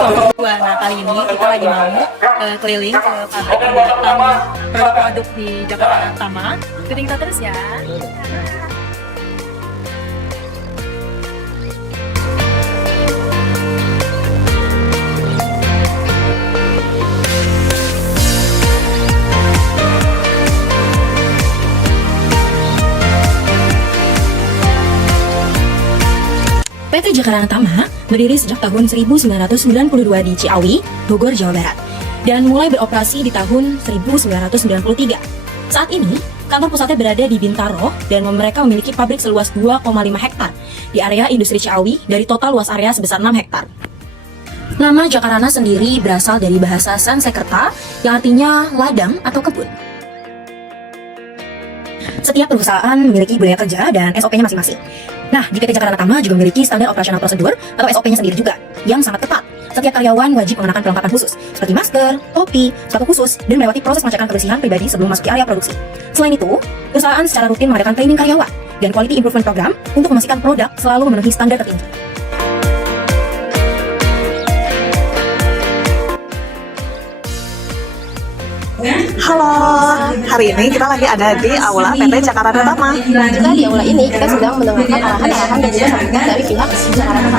kelompok kedua. Nah, kali ini kita lagi mau keliling ke pabrik pembuatan produk-produk di Jakarta Tama. Ikutin kita terus ya. PT Jakarta Tama berdiri sejak tahun 1992 di Ciawi, Bogor, Jawa Barat, dan mulai beroperasi di tahun 1993. Saat ini, kantor pusatnya berada di Bintaro dan mereka memiliki pabrik seluas 2,5 hektar di area industri Ciawi dari total luas area sebesar 6 hektar. Nama Jakarana sendiri berasal dari bahasa Sanskerta yang artinya ladang atau kebun. Setiap perusahaan memiliki budaya kerja dan SOP-nya masing-masing. Nah, di PT Jakarta Tama juga memiliki standar operasional prosedur atau SOP-nya sendiri juga, yang sangat ketat. Setiap karyawan wajib mengenakan perlengkapan khusus, seperti masker, topi, sepatu khusus, dan melewati proses pengecekan kebersihan pribadi sebelum masuk ke area produksi. Selain itu, perusahaan secara rutin mengadakan training karyawan dan quality improvement program untuk memastikan produk selalu memenuhi standar tertinggi. Halo, hari ini kita lagi ada di Aula PT Jakarta Tama. Juga di aula ini kita sedang mendengarkan arahan-arahan dan juga sambutan dari pihak Jakarta Tama.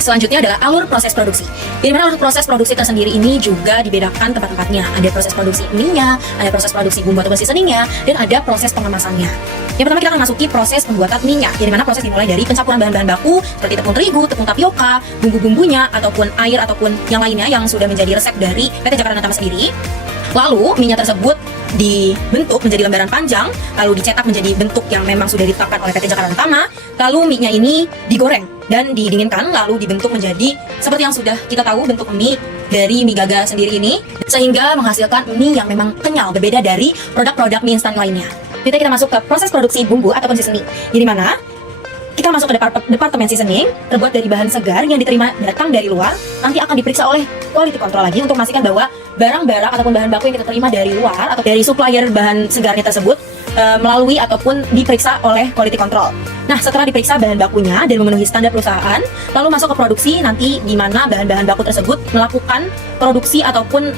Selanjutnya adalah alur proses produksi. Di mana alur proses produksi tersendiri ini juga dibedakan tempat-tempatnya. Ada proses produksi mie-nya, ada proses produksi bumbu atau seasoningnya, dan ada proses pengemasannya. Yang pertama kita akan masuki proses pembuatan mie-nya, di mana proses dimulai dari pencampuran bahan-bahan baku seperti tepung terigu, tepung tapioka, bumbu-bumbunya, ataupun air ataupun yang lainnya yang sudah menjadi resep dari PT Jakarta Tama sendiri. Lalu mie-nya tersebut dibentuk menjadi lembaran panjang, lalu dicetak menjadi bentuk yang memang sudah ditetapkan oleh PT Jakarta Tama. Lalu mie-nya ini digoreng dan didinginkan, lalu dibentuk menjadi seperti yang sudah kita tahu bentuk mie dari mie gaga sendiri ini, sehingga menghasilkan mie yang memang kenyal, berbeda dari produk-produk mie instan lainnya. Jadi kita masuk ke proses produksi bumbu ataupun seasoning, di mana kita masuk ke departemen seasoning, terbuat dari bahan segar yang diterima datang dari luar, nanti akan diperiksa oleh quality control lagi untuk memastikan bahwa barang-barang ataupun bahan baku yang kita terima dari luar atau dari supplier bahan segarnya tersebut melalui ataupun diperiksa oleh quality control. Nah, setelah diperiksa bahan bakunya dan memenuhi standar perusahaan, lalu masuk ke produksi nanti di mana bahan-bahan baku tersebut melakukan produksi ataupun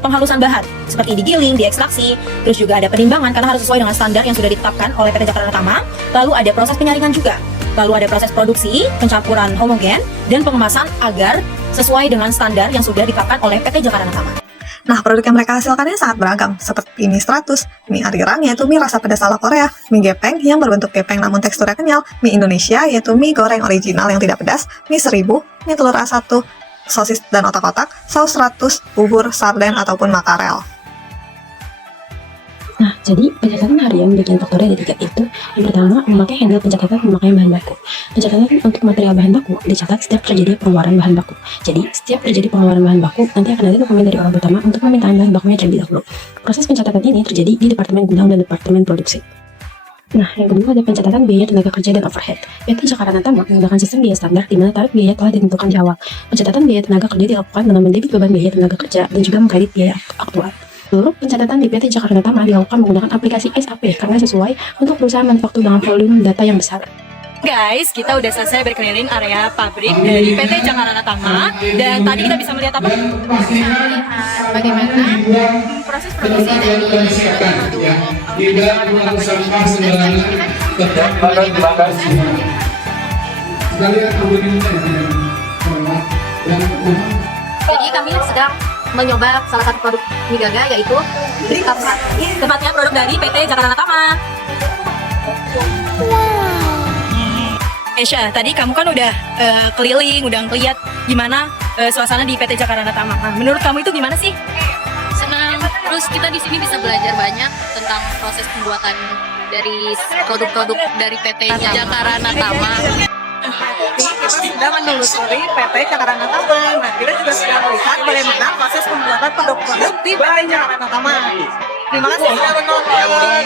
penghalusan bahan seperti digiling, diekstraksi, terus juga ada penimbangan karena harus sesuai dengan standar yang sudah ditetapkan oleh PT Jakarta Tama. Lalu ada proses penyaringan juga. Lalu ada proses produksi, pencampuran homogen, dan pengemasan agar sesuai dengan standar yang sudah ditetapkan oleh PT Jakarta Tama. Nah, produk yang mereka hasilkannya sangat beragam, seperti mie 100, mie Arirang yaitu mie rasa pedas ala Korea, mie gepeng yang berbentuk gepeng namun teksturnya kenyal, mie Indonesia yaitu mie goreng original yang tidak pedas, mie 1000, mie telur A1, sosis dan otak-otak, saus 100, bubur, sarden ataupun makarel. Nah, jadi pencatatan harian bagian faktornya ada 3 itu. Yang pertama, memakai handle pencatatan pemakaian bahan baku. Pencatatan untuk material bahan baku dicatat setiap terjadi pengeluaran bahan baku. Jadi, setiap terjadi pengeluaran bahan baku, nanti akan ada dokumen dari orang pertama untuk permintaan bahan bakunya terlebih dahulu. Proses pencatatan ini terjadi di Departemen Gudang dan Departemen Produksi. Nah, yang kedua ada pencatatan biaya tenaga kerja dan overhead. PT Jakarta Tama menggunakan sistem biaya standar di mana tarif biaya telah ditentukan di awal. Pencatatan biaya tenaga kerja dilakukan dengan mendebit beban biaya tenaga kerja dan juga mengkredit biaya aktual. Seluruh pencatatan di PT Jakarta Tama dilakukan menggunakan aplikasi SAP karena sesuai untuk perusahaan manufaktur dengan volume data yang besar. Guys, kita udah selesai berkeliling area pabrik dari PT Jakarta Tama, dan tadi kita bisa melihat apa? Bagaimana proses produksi dari Jadi kami sedang mencoba salah satu produk mie gaga yaitu Tepatnya produk dari PT Jakarta Tama. Esha, tadi kamu kan udah keliling, udah ngeliat gimana suasana di PT Jakarta Tama. Nah, menurut kamu itu gimana sih? Senang. Terus kita di sini bisa belajar banyak tentang proses pembuatan dari produk-produk dari PT Jakarta Tama. Kita sudah menelusuri PT Jakarta Tama. Nah, kita juga sudah melihat bagaimana proses pembuatan produk-produk di PT Jakarta Tama. Terima kasih sudah menonton.